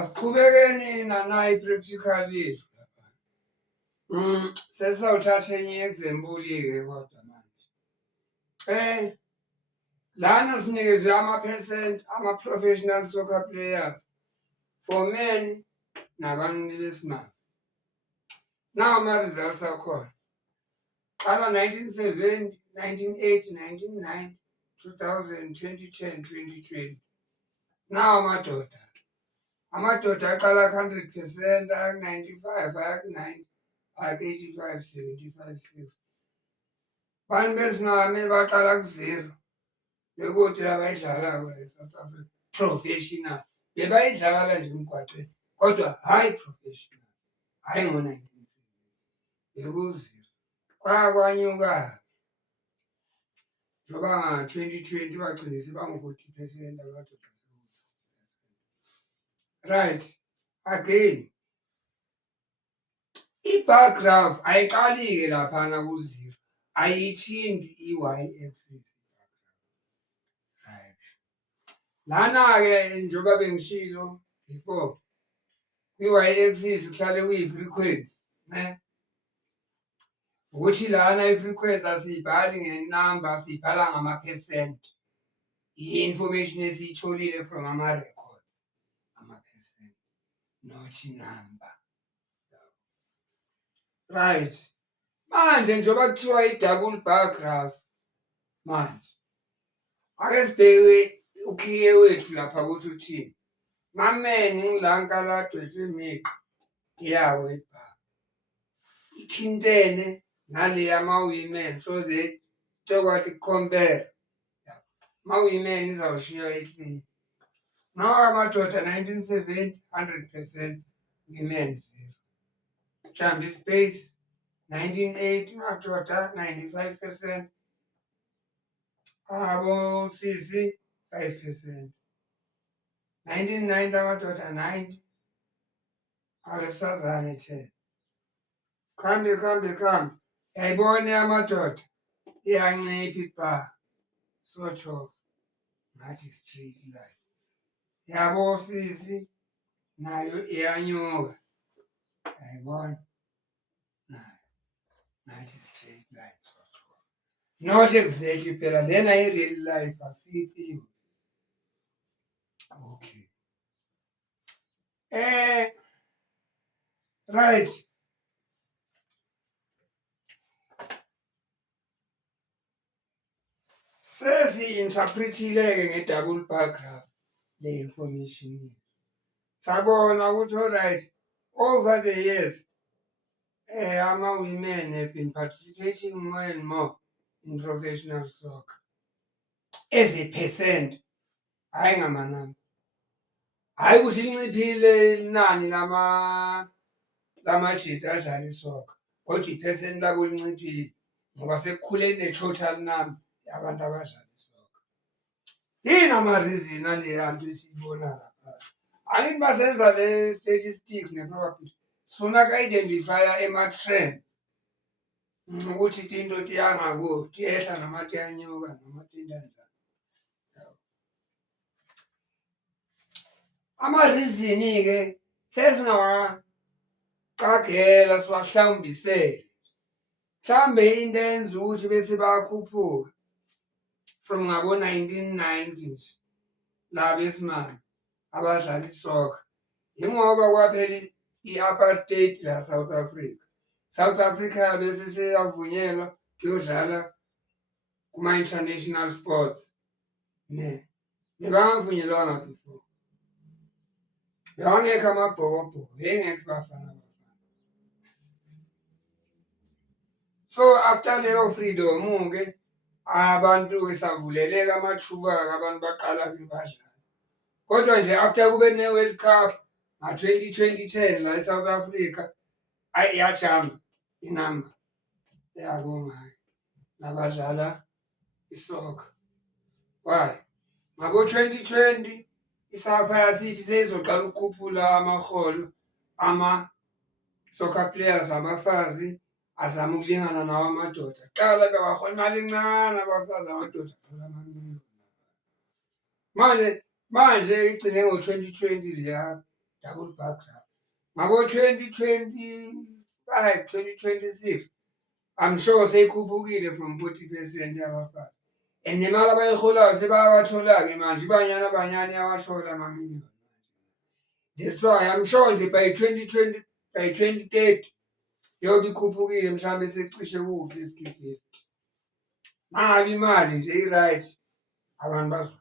Asiqhubekeni nanayo i-practical yethu lapha. Sesizawuthatha enye i-example-ke kodwa manje. Lana sinikezwe amaphesenti ama-professional soccer players for men nabantu besimame. Nawa ama-results akhona. Qala 1970, 1980, 1990, 2000, 2010, 2020. Nawa amadoda. Amadoda aqala ku-100%, aya ku-95, aya ku-90, aya ku-85, 75, 60. Bantu besimame baqala ku-0. Bekuthi labayidlalayo la e-South Africa professional. Bebayidlala nje emgwaqeni kodwa hhayi professional. Hhayi ngo-1970. Beku-0. Kwanyuka njoba nga-2020 bagcine sebangu-40% amadoda. Right, again. I-bar graph ayiqali-ke laphana ku-0. Ayithindi i-y-axis. Right. Lana-ke njengoba bengishilo before, kwi-y-axis kuhlale kuyi-frequency, ne? Ukuthi lana i-frequency asiyibhali ngenamba, siyibhala ngamaphesenti. I-information esiyitholile from ama-records, amaphesenti, not inamba. Right. Manje njengoba kuthiwa i-double bar graph, manje ake sibheke ukhiye wethu lapha ukuthi uthini. Mameni ngilankaladwethu imigqa yawo ibhaka. Ithintene nale yama-women so that sitokwathi compare. Ma-women izawushiya ihlile. Nawa amadoda 1970, 100%, women 0. Jump space 1980 madoda 95%. Abosisi 5%. 1990 amadoda 90. Abesifazane 10. Kambe. Yayibona amadoda iyancipha ibha. Sort of. Ngathi straight line. Yabo sisi nayo iyanyuka. Yayibona. Nayo. Ngathi straight line sort of. Not exactly phela lena i-real life akusiyo. Okay. Right. Sesi-interpret-ile-ke nge-double bar graph le information. Sabona ukuthi alright, over the years, ama-women have been participating more and more in professional soccer. As a percent, hhayi ngamanamba. Hhayi ukuthi linciphile inani lamajita adlala isoccer, kodwa iphesenti labo linciphile ngoba sekukhule ne-total number yabantu abadlala isoccer. Yini ama-reason aleya nto esiyibona lapha? Angithi basenza le statistics ne-probability sifuna ku-identify-a ema-trends ukuthi into tiyangakubo, tiyehla noma tiyanyuka noma tinjani. Ama-reason-ke sesingawaqagela siwahlawumbisele. Mhlambe into eyenza ukuthi bese bayakhuphuka from ngabo-1990 nje la besimame abadlala isoccer. Yingoba kwaphela i-apartheid la South Africa. South Africa bese seyavunyelwa kuyodlala kuma-international sports. Bebangavunyelwanga before. Bengekho amabhokobhoko, bengekho Bafana Bafana. So after leyo freedom-ke abantu-ke savuleleka amathuba-ke abantu baqala-ke badlala. Kodwa nje after kube ne-World Cup nga-2010 la e-South Africa, ayi yajama inamba yabonga nabadlala isoccer. Why? Ngabo-2020 i-SAFA yasithi seyizoqala ukukhuphula amaholo ama-soccer players abafazi azama ukulingana nawo amadoda. Kuqala bebahola imali encane abafazi, amadoda athola amamiliyoni. Manje igcine ngo-2020 leya double background. Ngabo 2025, 2026, I'm sure seyikhuphukile from 40% yabafazi. And nemali abayiholayo sebayawathola-ke manje, ibanyana abanyana iyawathola amamiliyoni. That's why I'm sure nje by 2020, by 2030 iyobe ikhuphukile mhlawumbe secishe ku-50-50. Mangabe imali nje i-right, abantu